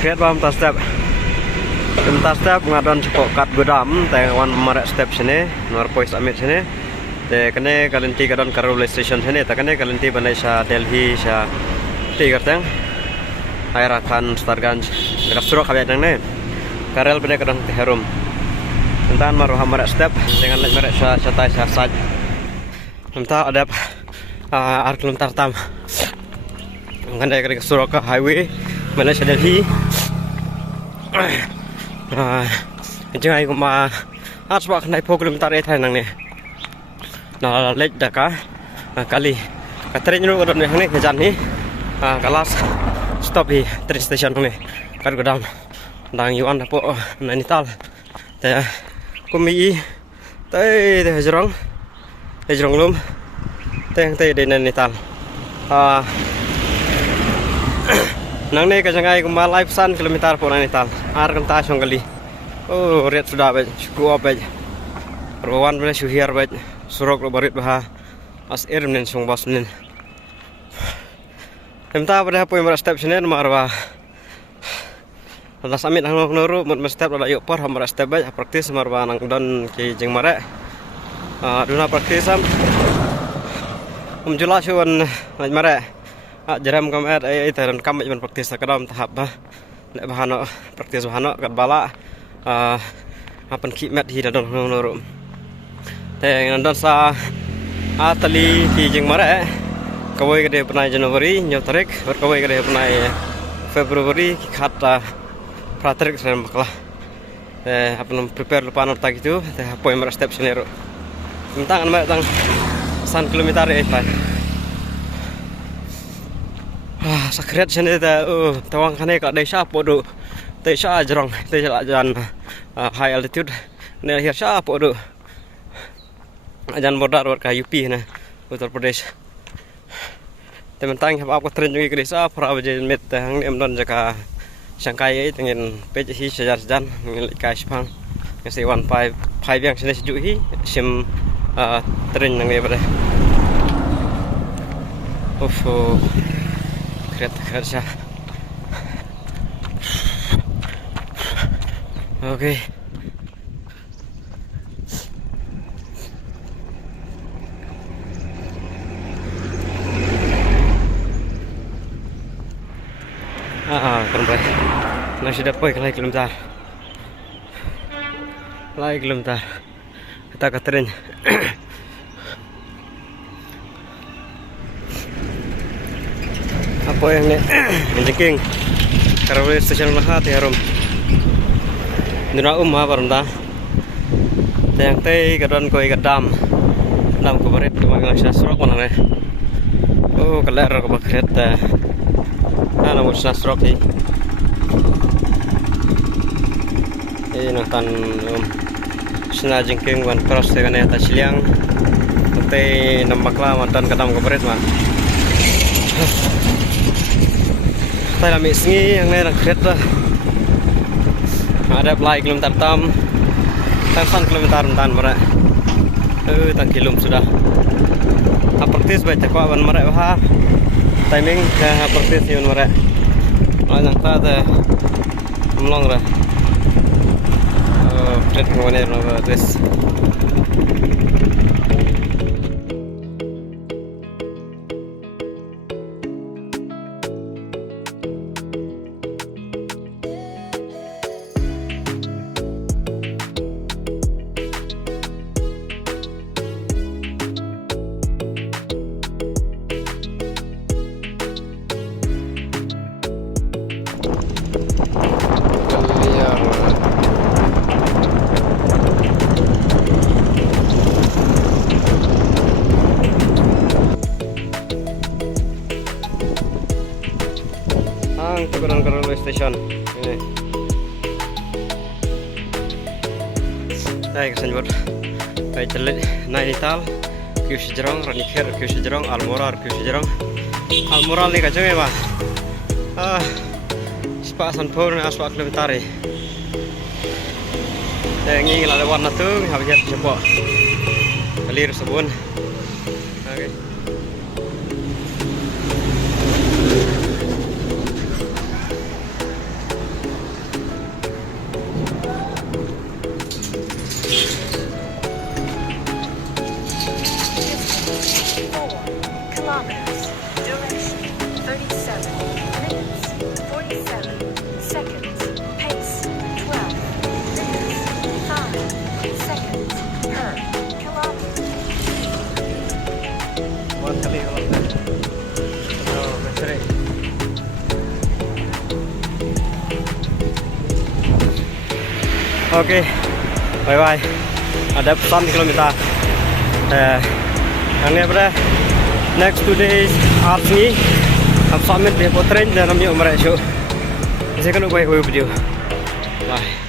Create bam tas step. Bentar step ngadon cepok kat godam teh wan marek step sini, nor pois amit sini. Teh kene kalinti kadon Karol station sini, teh kene kalinti bandai sha Delhi sha tiga teng. Air akan Starganj dekat Surok habis ne. Karel benda kadon Teherum. Entan maruh marek step dengan lek marek sha catai sha saj. Entah ada arkelum tartam. Ngandai ke Surok highway bandai sha Delhi. Jeung ai kuma asbak nai program tare thai nang ne na lek daka kali katrin nu odon ne kejan ni kalas stop hi train station ne kar godam dang yuan po Nainital te kumi te hejrong lum te de Nainital nang ne ka jangai kuma live san kilometer po Nainital ar kan ta song kali oh red sudah baik cukup baik perwan bela syuhiar baik surok lo barit bah as irmen song bas nen temta pada poin mar step senen marwa las amit nang noru mut step la yuk por hamar step baik praktis marwa nang don ki jeng mare duna praktis am jelas suan mare jeram kam ai taran kam man praktis kadam tahap bah lek bahano praktis bahano kat bala apan kimet hi dadon noru te nandon sa atali ki jeng mare kawai gede penai Januari nyo tarik kawai gede penai Februari ki khata praterik sen bakla apan prepare lupa nota gitu te poin mar step senero tentang an tang san kilometer ai sakret sene ta tawang khane ka desa podo te sha jarong te jan high altitude ne hier sha podo jan border ka UP na Uttar Pradesh tementang hab aku tren juga ke desa pra baje met hang em don jaka sangkai ai tengen pej hi sejar-sejan ngel ka spang ngasi 155 yang sini sejuk hi sim tren nang ne pada keren sya oke keren baik nah sudah poin lagi kilometer kita katrin apa yang ni jengking Karol station lah Teherum duna ha barunda teng tei kadon koi kadam dam ko baret ma ngasya surok mana ne oh keler ko bakret ana mo surok ni nonton sena jengking wan cross dengan ta siliang tei nambakla mantan kadam ko baret ma tay là mẹ sngi yang này là kret dah ada play kilometer tam tan kilometer tan mara tan kilom sudah praktis baca kau ban mara ha timing praktis yun mara lang ta da melong dah kret ngone no this Tuguran Karol station ini. Đây cái sân vượt phải chân lên Nainital kêu sejarong Ranikher kêu sejarong Almorar kêu sejarong Almoral ni kacang apa spa sanpur aspa kilometer ini lalu warna tu habis cepat kalir sabun oke buat kali kalau saya. Oke, bye bye. Ada pesan kalau minta. Ini pada next 2 days after हम सामने पे पोतरें जन्म ये उम्र है शो इसे कनो कोई video. Bye.